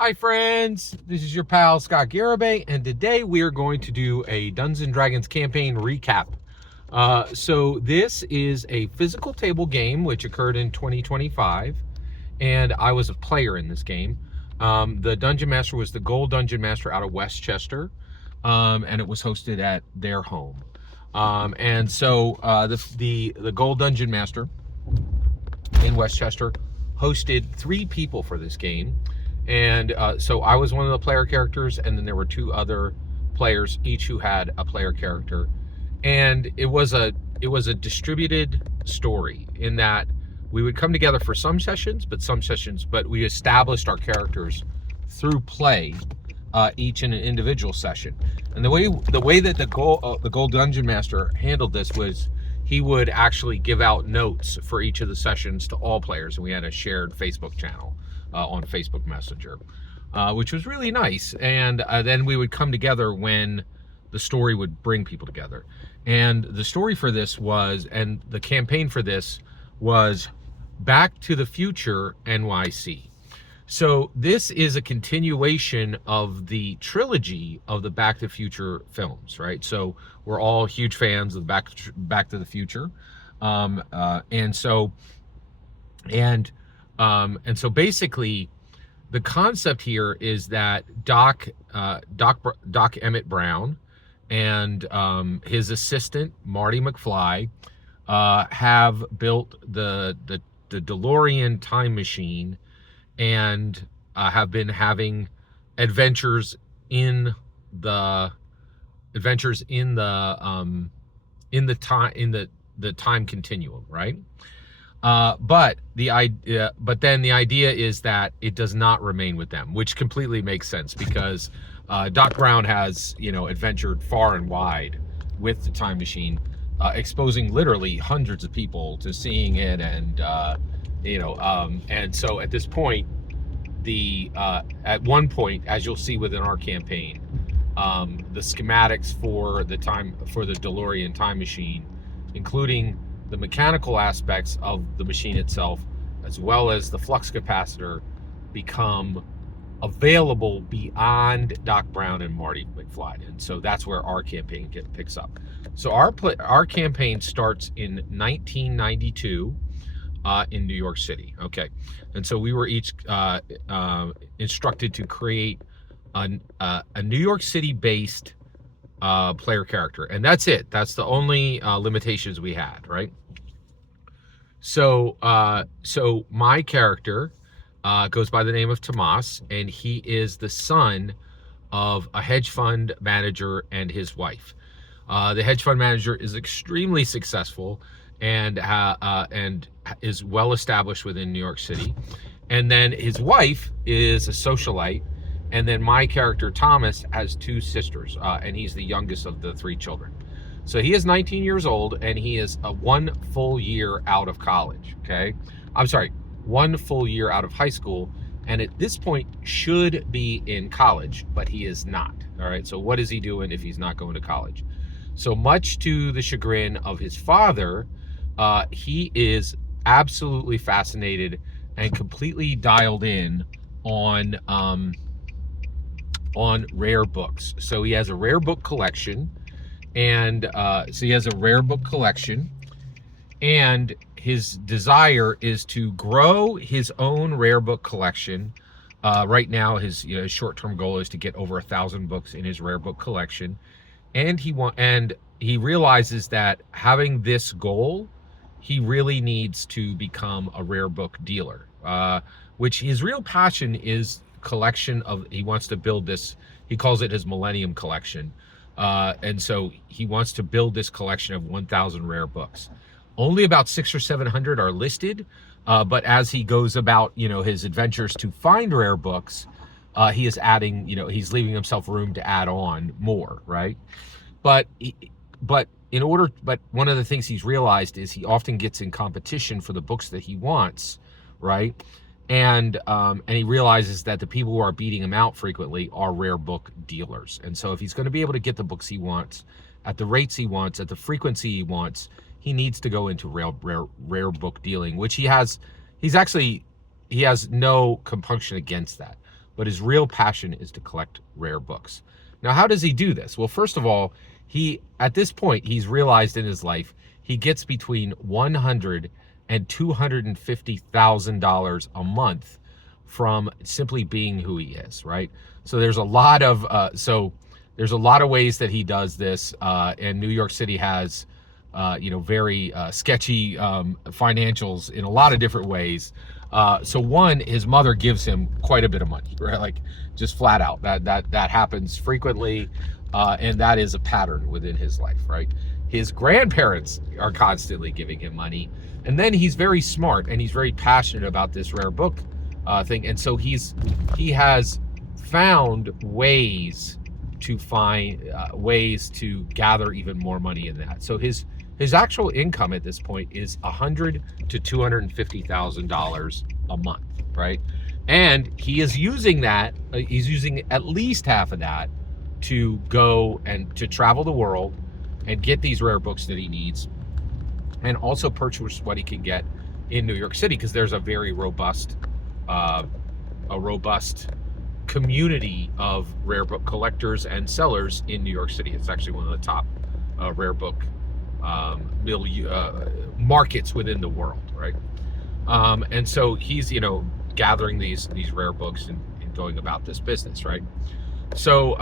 Hi friends, this is your pal Scott Garibay, and today we are going to do a Dungeons & Dragons campaign recap. So this is a physical table game which occurred in 2025, and I was a player in this game. The Dungeon Master was the Gold Dungeon Master out of Westchester, and it was hosted at their home. The Gold Dungeon Master in Westchester hosted 3 people for this game. And so I was one of the player characters, and then there were 2 other players, each who had a player character. And it was a distributed story in that we would come together for some sessions, but we established our characters through play, each in an individual session. And the way that the Gold Dungeon Master handled this was he would actually give out notes for each of the sessions to all players, and we had a shared Facebook channel on Facebook Messenger, which was really nice. And then we would come together when the story would bring people together. And the story for this was, and the campaign for this was Back to the Future NYC. So this is a continuation of the trilogy of the Back to the Future films, right? So we're all huge fans of Back to the Future. And so basically, the concept here is that Doc Emmett Brown and his assistant Marty McFly have built the DeLorean time machine, and have been having adventures in the time continuum, right? But then the idea is that it does not remain with them, which completely makes sense because Doc Brown has, adventured far and wide with the time machine, exposing literally hundreds of people to seeing it, and so at this point, at one point, as you'll see within our campaign, the schematics for the DeLorean time machine, including the mechanical aspects of the machine itself, as well as the flux capacitor, become available beyond Doc Brown and Marty McFly. And so that's where our campaign picks up. So our campaign starts in 1992 in New York City. Okay. And so we were each instructed to create a New York City based player character, and that's it. That's the only limitations we had, right? So my character goes by the name of Tomas, and he is the son of a hedge fund manager and his wife. The hedge fund manager is extremely successful and is well established within New York City, and then his wife is a socialite. And then my character, Thomas, has 2 sisters, and he's the youngest of the 3 children. So he is 19 years old, and he is 1 full year out of college, okay? I'm sorry, 1 full year out of high school, and at this point should be in college, but he is not, all right? So what is he doing if he's not going to college? So much to the chagrin of his father, he is absolutely fascinated and completely dialed in on rare books. So he has a rare book collection, and his desire is to grow his own rare book collection. Right now, his short-term goal is to get over 1,000 books in his rare book collection, and he realizes that having this goal, he really needs to become a rare book dealer, which his real passion is collection of. He wants to build this, he calls it his Millennium Collection, and so he wants to build this collection of 1,000 rare books. Only about 600 or 700 are listed, but as he goes about his adventures to find rare books, he is adding, he's leaving himself room to add on more, right? But one of the things he's realized is he often gets in competition for the books that he wants, right? And he realizes that the people who are beating him out frequently are rare book dealers. And so if he's going to be able to get the books he wants at the rates he wants, at the frequency he wants, he needs to go into rare book dealing, which he has no compunction against that. but his real passion is to collect rare books. Now, how does he do this? Well, first of all, at this point, he's realized in his life, he gets between $100,000 and $250,000 a month from simply being who he is, right? So there's a lot of ways that he does this, and New York City has very sketchy financials in a lot of different ways. So one, his mother gives him quite a bit of money, right? Like just flat out. That happens frequently, and that is a pattern within his life, right? His grandparents are constantly giving him money, and then he's very smart and he's very passionate about this rare book thing, and so he has found ways to gather even more money in that. So his actual income at this point is $100,000 to $250,000 a month, right? And he is using that. He's using at least half of that to go and to travel the world and get these rare books that he needs, and also purchase what he can get in New York City, because there's a very robust community of rare book collectors and sellers in New York City. It's actually one of the top rare book markets within the world, right? And so he's gathering these rare books and going about this business, right? So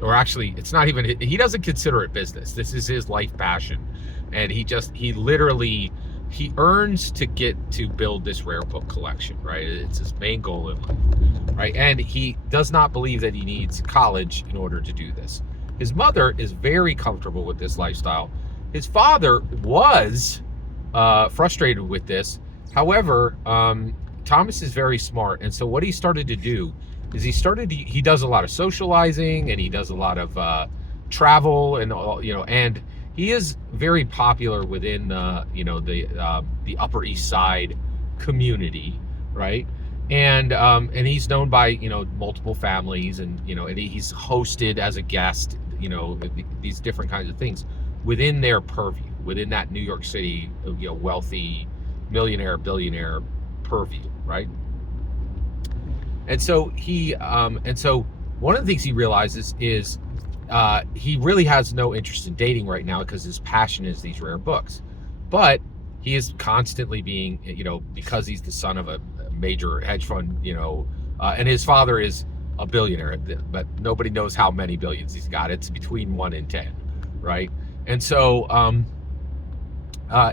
or actually, it's not even, he doesn't consider it business. This is his life passion, and he earns to get to build this rare book collection, right? It's his main goal in life, right? And he does not believe that he needs college in order to do this. His mother is very comfortable with this lifestyle. His father was frustrated with this. However, Thomas is very smart, and so what he started to do is he does a lot of socializing, and he does a lot of travel, and and he is very popular within the Upper East Side community, right? And he's known by multiple families, and and he's hosted as a guest, these different kinds of things within their purview, within that New York City wealthy millionaire billionaire purview, right? And so one of the things he realizes is he really has no interest in dating right now, because his passion is these rare books. But he is constantly being, because he's the son of a major hedge fund, and his father is a billionaire, but nobody knows how many billions he's got. It's between 1 and 10, right? And so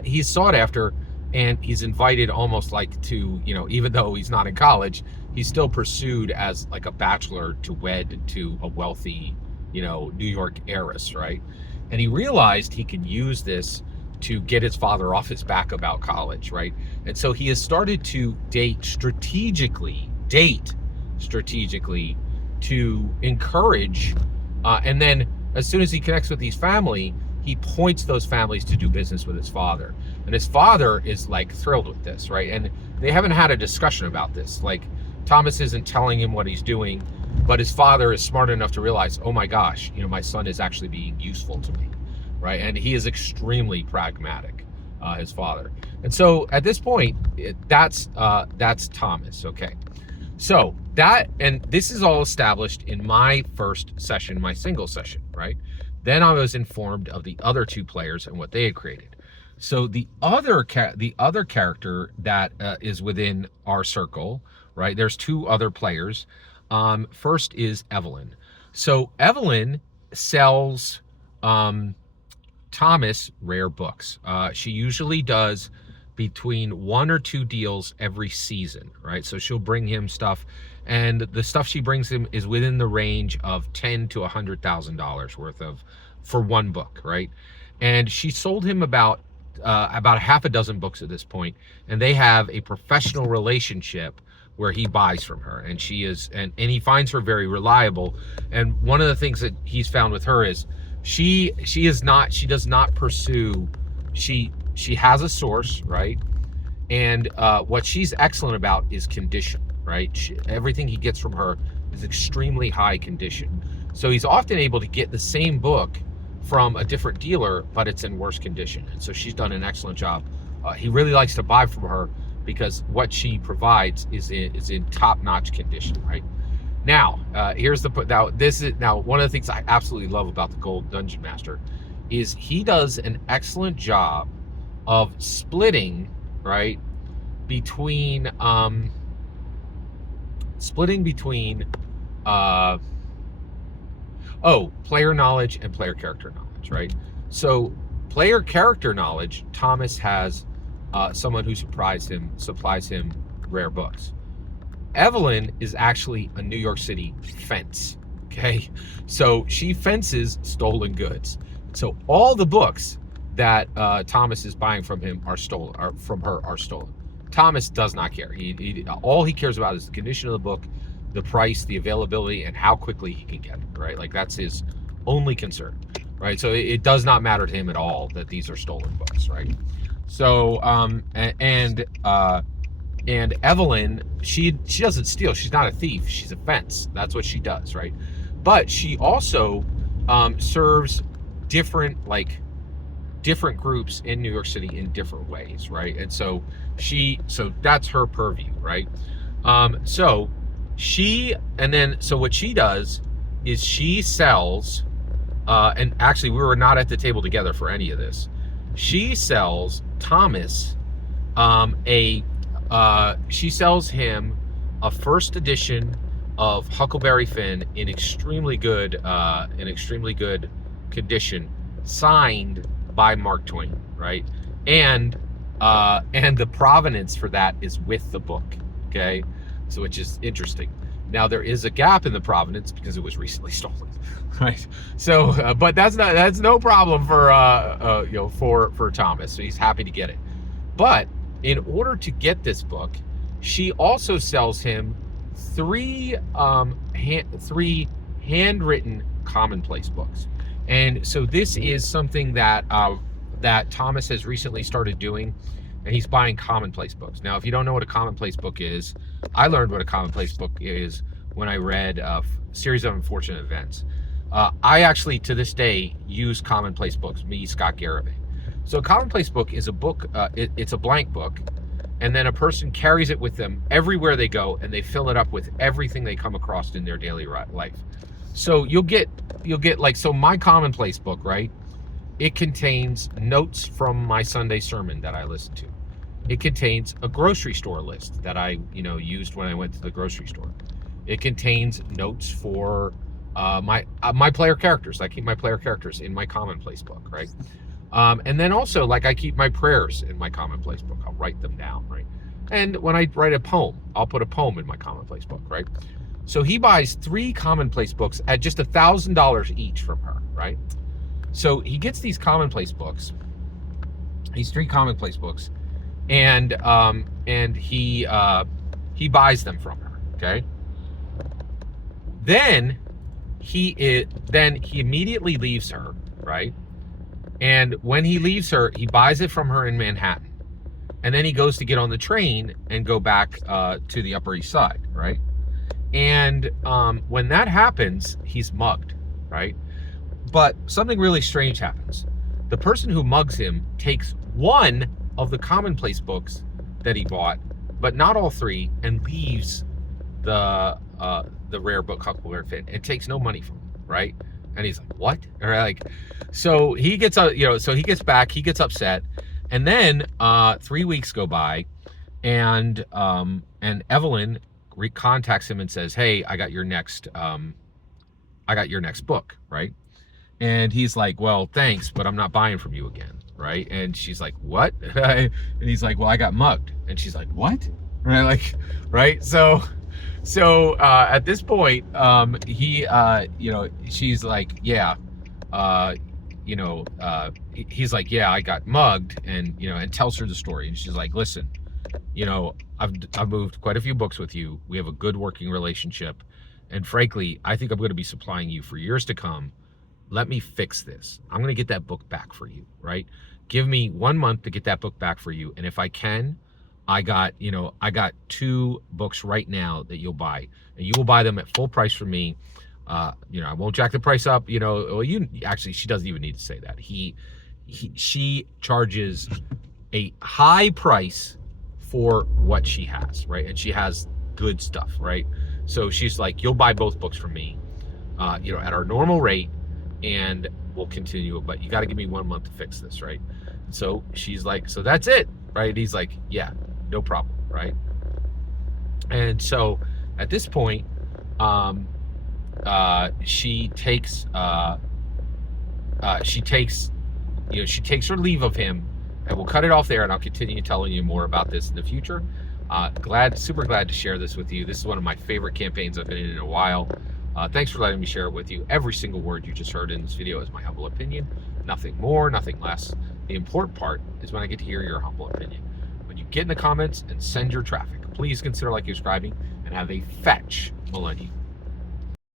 he's sought after, and he's invited almost like to, even though he's not in college, he's still pursued as like a bachelor to wed to a wealthy, New York heiress, right? And he realized he could use this to get his father off his back about college, right? And so he has started to date strategically to encourage, and then as soon as he connects with his family, he points those families to do business with his father. And his father is like thrilled with this, right? And they haven't had a discussion about this. Like, Thomas isn't telling him what he's doing, but his father is smart enough to realize, oh my gosh, my son is actually being useful to me, right? And he is extremely pragmatic, his father. And so at this point, that's Thomas, okay? So this is all established in my first session, my single session, right? Then I was informed of the other two players and what they had created. So the other character that is within our circle, right? There's two other players. First is Evelyn. So Evelyn sells Thomas rare books. She usually does between 1 or 2 deals every season, right? So she'll bring him stuff, and the stuff she brings him is within the range of $10,000 to $100,000 worth of for one book, right? And she sold him about half a dozen books at this point, and they have a professional relationship where he buys from her, and she is and he finds her very reliable. And one of the things that he's found with her is she does not pursue, she has a source, right? And what she's excellent about is condition, right? Everything he gets from her is extremely high condition. So he's often able to get the same book from a different dealer, but it's in worse condition. And so she's done an excellent job. He really likes to buy from her because what she provides is in top-notch condition, right? Now, here's the now one of the things I absolutely love about the Gold Dungeon Master is he does an excellent job of splitting, right, between player knowledge and player character knowledge, right? So player character knowledge, Thomas has someone who supplies him rare books. Evelyn is actually a New York City fence, okay? So she fences stolen goods. So all the books that Thomas is buying from him are stolen. Thomas does not care. All he cares about is the condition of the book, the price, the availability, and how quickly he can get it, right? Like that's his only concern, right? So it does not matter to him at all that these are stolen books, right? So and Evelyn, she doesn't steal. She's not a thief. She's a fence. That's what she does, right? But she also serves different groups in New York City in different ways, right? And so that's her purview, right? So what she does is she sells, and actually we were not at the table together for any of this. She sells Thomas she sells him a first edition of Huckleberry Finn in extremely good condition, signed by Mark Twain, right? And the provenance for that is with the book, okay? So which is interesting. Now there is a gap in the provenance because it was recently stolen, right? So, but that's no problem for Thomas. So he's happy to get it. But in order to get this book, she also sells him three handwritten commonplace books. And so this is something that Thomas has recently started doing, and he's buying commonplace books. Now, if you don't know what a commonplace book is, I learned what a commonplace book is when I read a Series of Unfortunate Events. I actually, to this day, use commonplace books, me, Scott Garibay. So a commonplace book is a book, it's a blank book, and then a person carries it with them everywhere they go, and they fill it up with everything they come across in their daily life. So you'll get so my commonplace book, right? It contains notes from my Sunday sermon that I listen to. It contains a grocery store list that I, used when I went to the grocery store. It contains notes for my player characters. I keep my player characters in my commonplace book, right? And then also, I keep my prayers in my commonplace book. I'll write them down, right? And when I write a poem, I'll put a poem in my commonplace book, right? So he buys 3 commonplace books at just $1,000 each from her, right? So he gets these commonplace books, these 3 commonplace books, and he buys them from her, okay? Then he immediately leaves her, right? And when he leaves her, he buys it from her in Manhattan. And then he goes to get on the train and go back to the Upper East Side, right? And when that happens, he's mugged, right? But something really strange happens. The person who mugs him takes one of the commonplace books that he bought, but not all 3, and leaves the rare book Huckleberry Finn and takes no money from him, right? And he's like, what? Or so he gets, so he gets back, he gets upset. And then 3 weeks go by, and Evelyn contacts him and says, hey, I got your next book, right? And he's like, well, thanks, but I'm not buying from you again, right? And she's like, what? And he's like, well, I got mugged. And she's like, what? Right? Right? So at this point, she's like, yeah, he's like, yeah, I got mugged, and tells her the story. And she's like, listen, I've moved quite a few books with you. We have a good working relationship. And frankly, I think I'm going to be supplying you for years to come. Let me fix this. I'm going to get that book back for you, right? Give me 1 month to get that book back for you. And if I can, I got 2 books right now that you'll buy, and you will buy them at full price from me. I won't jack the price up. She doesn't even need to say that. She charges a high price for what she has, right? And she has good stuff, right? So she's like, you'll buy both books from me, you know, at our normal rate, and we'll continue, but you got to give me 1 month to fix this, right? So she's like, so that's it, right? He's like, yeah, no problem, right? And so at this point, she takes her leave of him, and we'll cut it off there, and I'll continue telling you more about this in the future. Super glad to share this with you. This is one of my favorite campaigns I've been in a while. Thanks for letting me share it with you. Every single word you just heard in this video is my humble opinion. Nothing more, nothing less. The important part is when I get to hear your humble opinion. When you get in the comments and send your traffic, please consider subscribing, and have a fetch millennium.